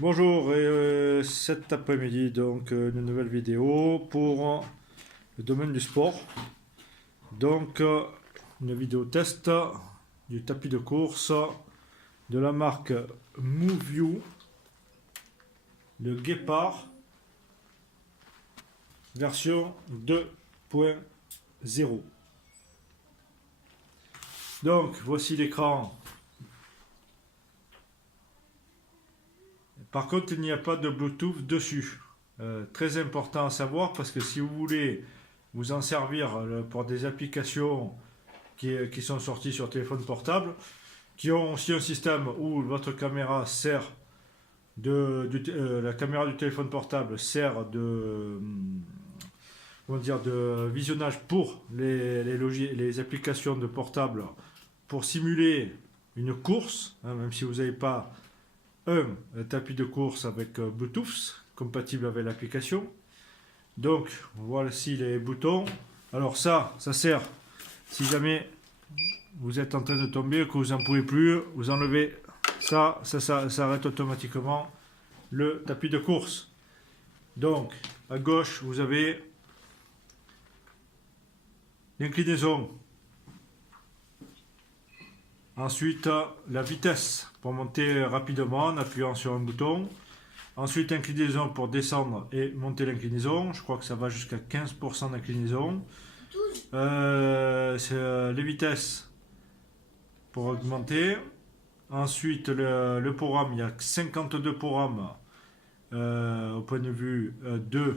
Bonjour, et cet après-midi, donc une nouvelle vidéo pour le domaine du sport. Donc, une vidéo test du tapis de course de la marque Moview, le Guépard, version 2.0. Donc, voici l'écran. Par contre, il n'y a pas de Bluetooth dessus. Très important à savoir parce que si vous voulez vous en servir pour des applications qui sont sorties sur téléphone portable, qui ont aussi un système où votre caméra sert la caméra du téléphone portable sert de visionnage pour les applications de portable pour simuler une course, hein, même si vous n'avez pas un tapis de course avec Bluetooth compatible avec l'application. Donc voici les boutons. Alors ça sert si jamais vous êtes en train de tomber, que vous n'en pouvez plus, vous enlevez ça arrête automatiquement le tapis de course. Donc à gauche vous avez l'inclinaison. Ensuite, la vitesse pour monter rapidement en appuyant sur un bouton. Ensuite, inclinaison pour descendre et monter l'inclinaison. Je crois que ça va jusqu'à 15% d'inclinaison. C'est les vitesses pour augmenter. Ensuite, le programme, il y a 52 programmes au point de vue de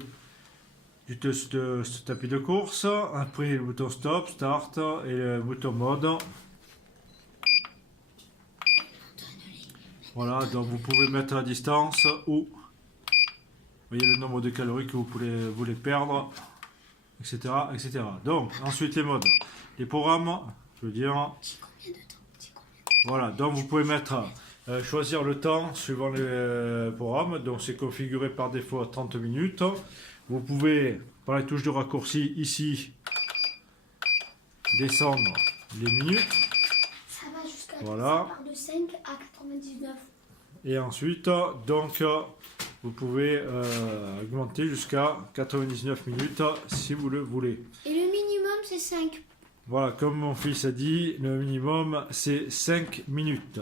ce tapis de course. Après, le bouton stop, start et le bouton mode. Voilà, donc vous pouvez mettre la distance ou vous voyez le nombre de calories que vous voulez perdre, etc., etc. Donc, ensuite les modes, les programmes, je veux dire, voilà, donc vous pouvez mettre, choisir le temps suivant les programmes, donc c'est configuré par défaut à 30 minutes. Vous pouvez, par la touche de raccourci ici, descendre les minutes. Voilà. De 5 à 99. Et ensuite, donc, vous pouvez augmenter jusqu'à 99 minutes si vous le voulez. Et le minimum, c'est 5. Voilà, comme mon fils a dit, le minimum, c'est 5 minutes.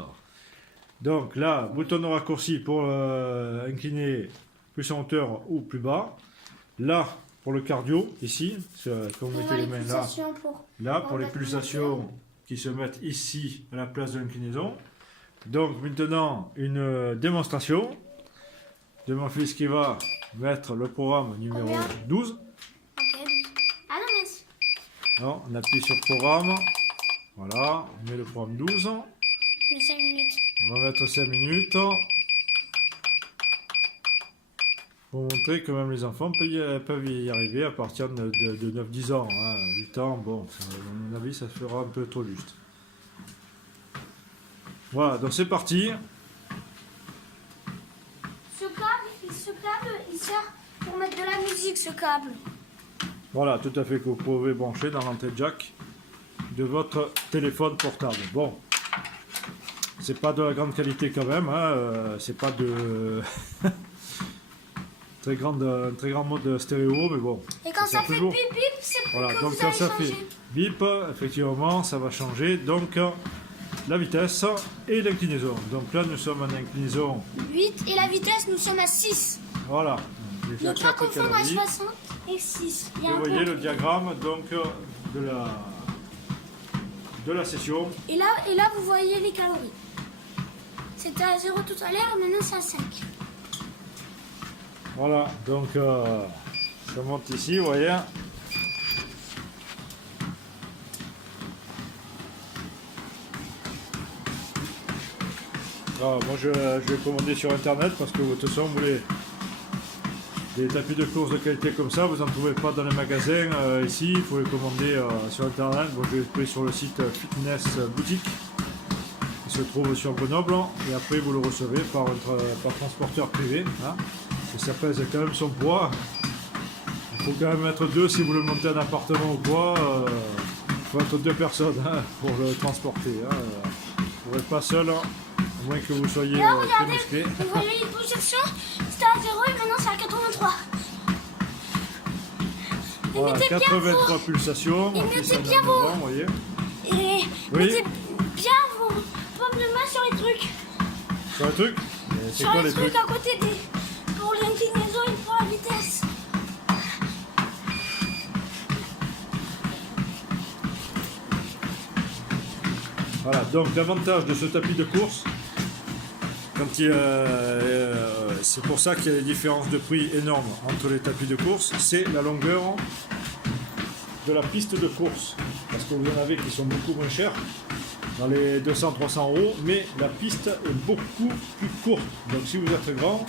Donc là, bouton de raccourci pour incliner plus en hauteur ou plus bas. Là, pour le cardio, ici, quand vous mettez les mains là, pour les pulsations qui se mettent ici à la place de l'inclinaison. Donc maintenant une démonstration de mon fils qui va mettre le programme numéro 12. Ok, 12. Ah non, merci. Non, on appuie sur programme. Voilà, on met le programme 12. Mais 5 minutes. On va mettre 5 minutes. Pour montrer que même les enfants peuvent y arriver à partir de 9-10 ans. Hein. 8 ans, bon, à mon avis, ça fera un peu trop juste. Voilà, donc c'est parti. Ce câble, il sert pour mettre de la musique, ce câble. Voilà, tout à fait, que vous pouvez brancher dans l'entrée jack de votre téléphone portable. Bon, c'est pas de la grande qualité quand même, hein, c'est pas de très grand mode stéréo, mais bon. Et quand ça fait bip bip, c'est pour voilà, que donc vous quand allez ça changer. fait bip, effectivement, ça va changer. Donc la vitesse et l'inclinaison. Donc là, nous sommes en inclinaison 8 et la vitesse, nous sommes à 6. voilà. Ne pas confondre à 60 et 6. Vous voyez le diagramme donc de la session. Et là, vous voyez les calories. C'était à 0 tout à l'heure, maintenant c'est à 5. Voilà, donc ça monte ici, vous voyez. Alors, moi je vais commander sur internet parce que de toute façon vous voulez des tapis de course de qualité comme ça, vous n'en trouvez pas dans les magasins ici, il faut les commander sur internet. Bon, je vais pris sur le site Fitness Boutique qui se trouve sur Grenoble et après vous le recevez par transporteur privé. Hein, et ça pèse quand même son poids. Il faut quand même être deux si vous le montez en appartement ou quoi. Il faut être deux personnes hein, pour le transporter. Hein. Vous ne pourrez pas seul À moins que vous soyez Là, très regardez, musclé. vous voyez les pulsations, c'était à 0 et maintenant c'est à 83. Et Voilà, mettez bien 83 pulsations. et Mon fils mettez en a bien 9 vos- ans, vous voyez. Et Oui. mettez bien vos paumes de main sur les trucs. Sur le truc. C'est Sur quoi les les trucs trucs? à côté des... pour l'inclinaison et pour la vitesse. Voilà, donc l'avantage de ce tapis de course, c'est pour ça qu'il y a des différences de prix énormes entre les tapis de course, c'est la longueur de la piste de course. Parce que vous en avez qui sont beaucoup moins chers, dans les 200-300 euros, mais la piste est beaucoup plus courte. Donc si vous êtes grand,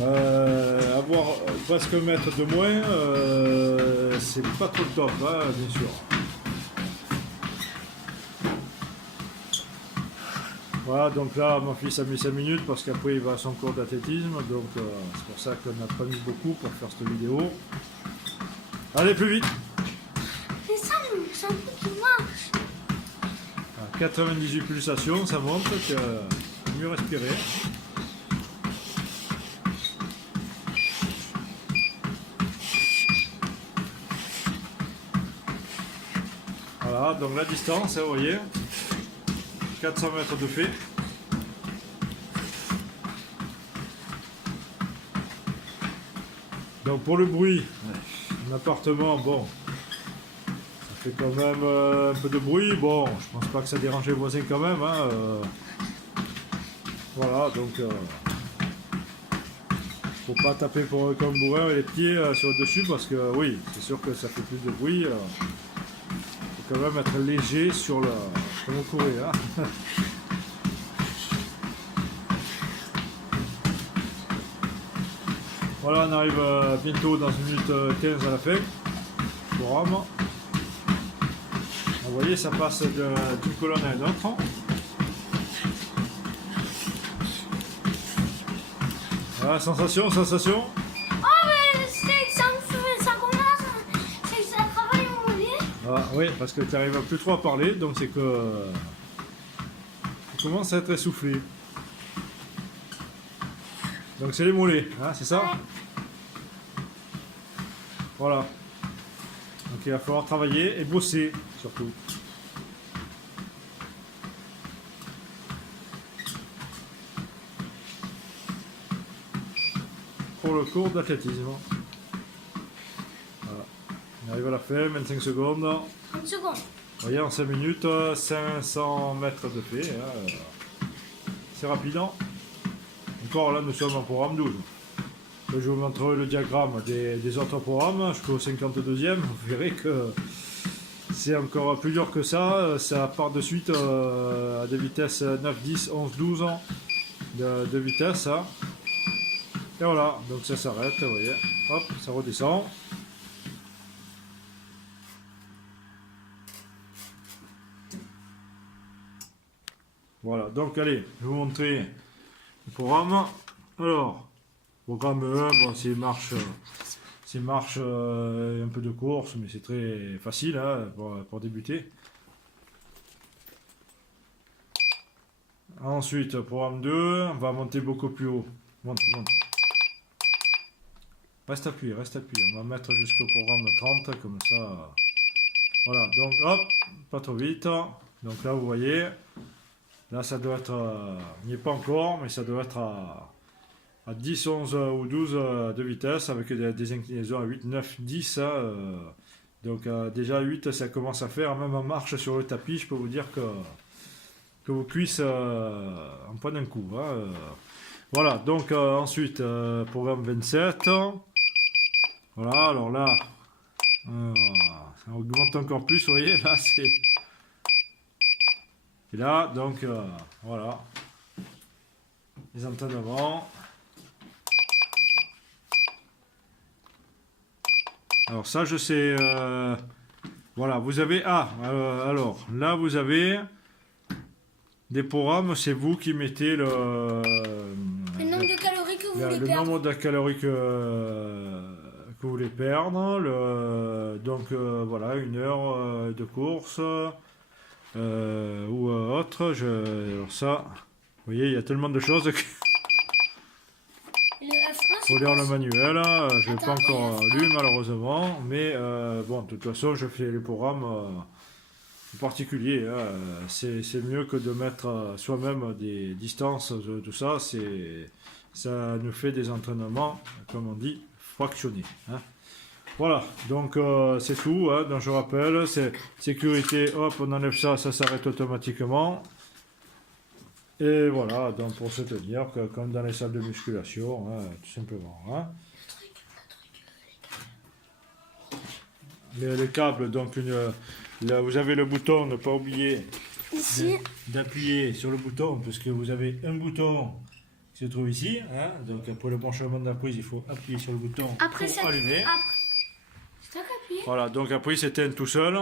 avoir presque 1 mètre de moins, c'est pas trop top, hein, bien sûr. Voilà, donc là, mon fils a mis 5 minutes parce qu'après il va à son cours d'athlétisme, donc c'est pour ça qu'on n'a pas mis beaucoup pour faire cette vidéo. Allez, plus vite! Mais ça, c'est un truc qui marche. À 98 pulsations, ça monte, que mieux respirer. Voilà, donc la distance, hein, vous voyez, 400 mètres de fait. Donc pour le bruit, un appartement, bon, ça fait quand même un peu de bruit. Bon, je pense pas que ça dérange les voisins quand même. Hein, voilà, donc faut pas taper pour comme bourrin les pieds sur le dessus parce que oui, c'est sûr que ça fait plus de bruit. Faut quand même être léger sur le quand vous courez. Hein. Voilà, on arrive bientôt dans 1 minute 15 à la fin. Programme. Vous voyez, ça passe d'une colonne à une autre. Voilà, sensation. Oh, mais ça commence, c'est que ça travaille mon mollet. Ah, oui, parce que tu n'arrives plus trop à parler, donc c'est que tu commences à être essoufflé. Donc c'est les mollets, hein, c'est ça? Ouais. Voilà. Donc il va falloir travailler et bosser surtout. Pour le cours d'athlétisme. Voilà. On arrive à la fin, 25 secondes. 30 secondes. Vous voyez, en 5 minutes, 500 mètres de fait. Hein, c'est rapide. Hein. Encore là, nous sommes en programme 12. Je vous montrerai le diagramme des autres programmes jusqu'au 52e. Vous verrez que c'est encore plus dur que ça. Ça part de suite à des vitesses 9, 10, 11, 12 de vitesse. Hein. Et voilà, donc ça s'arrête, vous voyez. Hop, ça redescend. Voilà, donc allez, je vais vous montrer le programme. Alors, programme 1, bon, c'est marche un peu de course, mais c'est très facile hein, pour débuter. Ensuite, programme 2, on va monter beaucoup plus haut. Monte. Reste appuyé. On va mettre jusqu'au programme 30, comme ça. Voilà, donc hop, pas trop vite. Donc là, vous voyez, là, ça doit être, il n'y est pas encore, mais ça doit être à 10, 11 ou 12 de vitesse avec des inclinaisons à 8, 9, 10. Donc déjà 8, ça commence à faire, même en marche sur le tapis, je peux vous dire que vos cuisses en prennent un coup. Hein. Voilà, donc ensuite, programme 27. Voilà, alors là, ça augmente encore plus, vous voyez, là c'est... Et là, donc, voilà, les antennes avant. Alors ça, je sais, voilà, vous avez, alors, là, vous avez des programmes, c'est vous qui mettez Le nombre de calories que vous voulez le perdre. nombre de calories que vous voulez perdre, donc voilà, 1 heure de course ou autre. Alors ça, voyez, il y a tellement de choses qu'il Le F1, faut lire le manuel. Je n'ai pas Attends, encore et lu malheureusement, mais bon, de toute façon, je fais les programmes particuliers. C'est mieux que de mettre soi-même des distances, tout ça. Ça nous fait des entraînements, comme on dit, fractionnés. Hein. Voilà, donc c'est tout. Hein. Donc je rappelle, c'est sécurité, hop, on enlève ça, ça s'arrête automatiquement. Et voilà, donc pour se tenir, comme dans les salles de musculation, hein, tout simplement. Hein. Les câbles, donc là vous avez le bouton, ne pas oublier ici, d'appuyer sur le bouton, parce que vous avez un bouton qui se trouve ici. Hein. Donc pour le branchement de la prise, il faut appuyer sur le bouton après pour ça, allumer. après. C'est toi qui as appuyé? Voilà, donc après il s'éteint tout seul.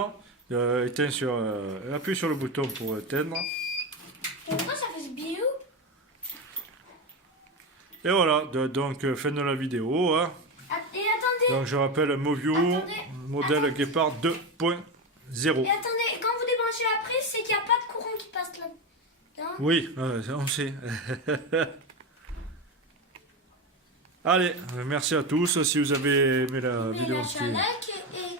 Appuie sur le bouton pour éteindre. Et pourquoi ça fait ce biou? Et voilà, donc fin de la vidéo. Hein. Et attendez, Donc je rappelle Movio, Attendez, modèle attendez. Guépard 2.0. et attendez, quand vous débranchez la prise, c'est qu'il n'y a pas de courant qui passe là-dedans. Oui, ça, on sait. Allez, merci à tous. Si vous avez aimé la Mais vidéo, lâchez un like et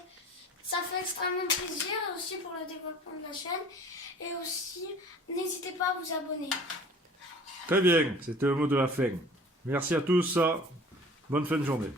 ça fait extrêmement plaisir aussi pour le développement de la chaîne. Et aussi, n'hésitez pas à vous abonner. très bien, c'était le mot de la fin. Merci à tous. Bonne fin de journée.